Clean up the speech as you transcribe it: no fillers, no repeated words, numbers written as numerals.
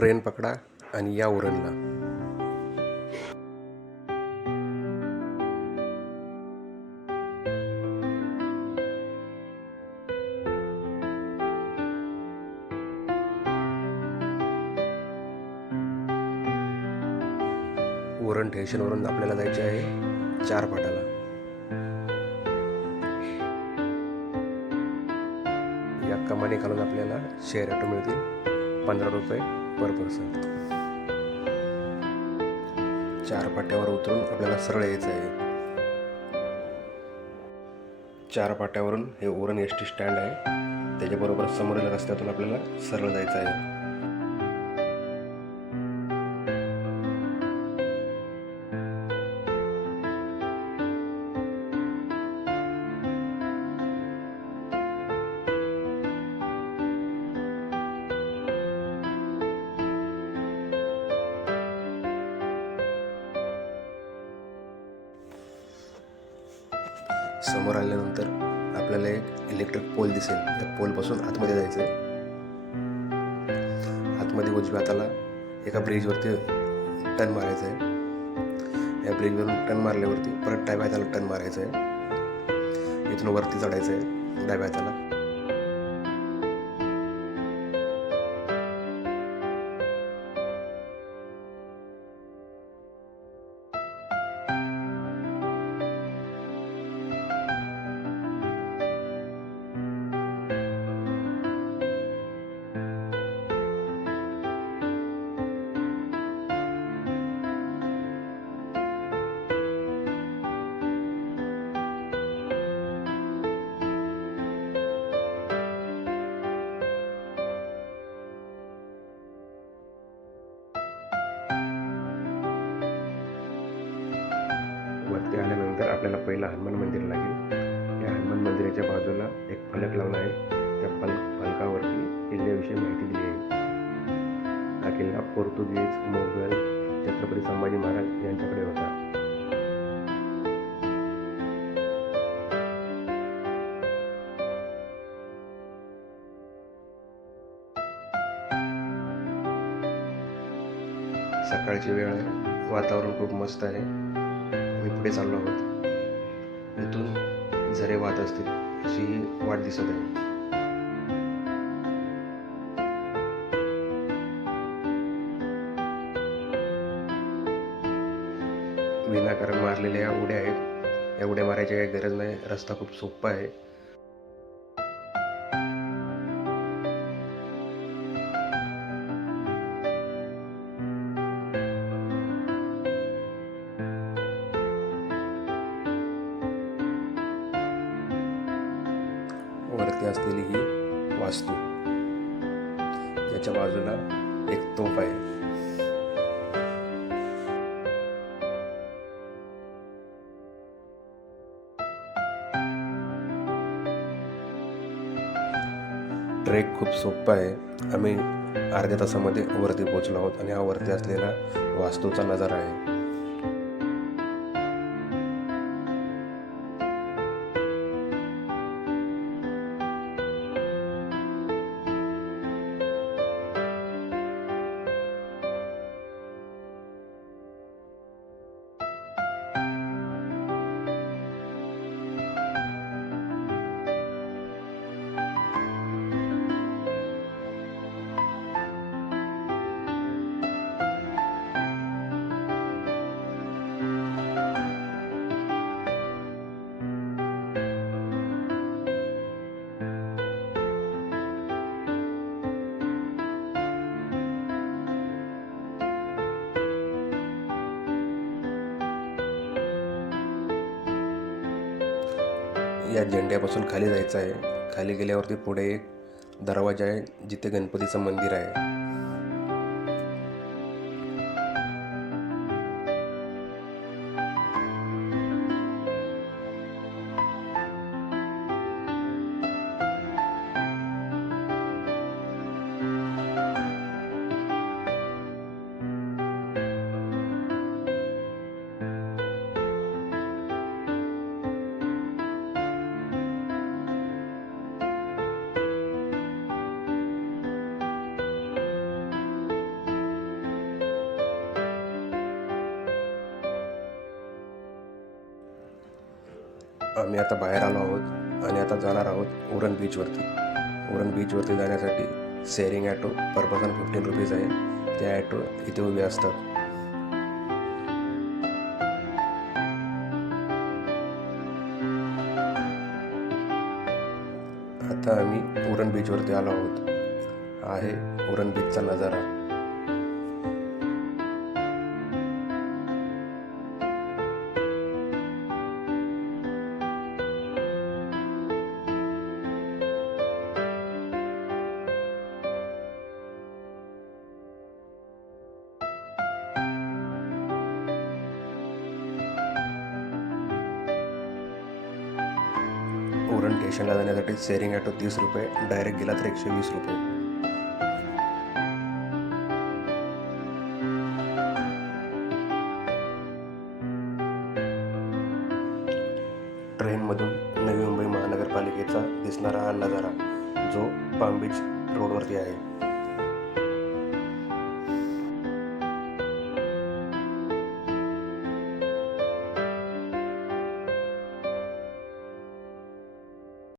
Train पकडा आणि या उरणला. उरण स्टेशनवरून आपल्याला जायचे आहे 4 फाट्याला. या कमानी घालून आपल्याला शेअर ऑटो मिळतील 15 रुपये पर पर्सन. 4 फाट्यावर उतरून आपल्याला सरळ यायचं आहे. 4 फाट्यावरून हे उरण एस टी स्टँड आहे, त्याच्याबरोबर समोरील रस्त्यातून आपल्याला सरळ जायचं आहे. समोर आल्यानंतर आपल्याला एक इलेक्ट्रिक पोल दिसेल. त्या पोलपासून आतमध्ये जायचं आहे. आतमध्ये उजव्या हाताला एका ब्रिजवरती टर्न मारायचं आहे. या ब्रिजवरून टर्न मारल्यावरती परत डाव्या हाताला टर्न मारायचं आहे. इथून वरती चढायचं आहे डाव्या हाताला. वरती आल्यानंतर आपल्याला पहिला हनुमान मंदिर लागेल. या हनुमान मंदिराच्या बाजूला एक फलक लावला आहे. त्या फलकावरती किल्ल्याविषयी माहिती दिली आहे. हा किल्ला पोर्तुगीज, मोगल, छत्रपती संभाजी महाराज यांच्याकडे होता. सकाळची वेळ आहे, वातावरण खूप मस्त आहे. मी पुढे चाललो आहोत. इथून झरे वाहत असतील अशी ही वाट दिसत आहे. विनाकारण मारलेल्या या उड्या आहेत. या उड्या मारायची काही गरज नाही. रस्ता खूप सोपा आहे. वरती असलेली ही वास्तू, याच्या बाजूला एक तोफ आहे. ट्रेक खूप सोपा आहे. आम्ही अर्ध्या तासामध्ये वरती पोहोचलो आहोत आणि हा वरती असलेला वास्तूचा नजारा आहे. या झेंड्यापासून खाली जायचं आहे. खाली गेल्यावरती पुढे एक दरवाजा आहे जिथे गणपतीचं मंदिर आहे. आम्ही आता बाहेर आलो आहोत आणि आता जाणार आहोत उरण बीचवरती. उरण बीचवरती जाण्यासाठी शेअरिंग ॲटो पर पर्सन 15 रुपीज आहे. त्या ॲटो इथे उभे असतात. आता आम्ही उरण बीचवरती आलो आहोत. हा आहे उरण बीचचा नजारा. उरण स्टेशनला जाण्यासाठी शेअरिंग ॲटो 30 रुपये, डायरेक्ट गेला तर 120 रुपये. ट्रेनमधून नवी मुंबई महानगरपालिकेचा दिसणारा हा नजारा जो पाम बीच रोडवरती आहे.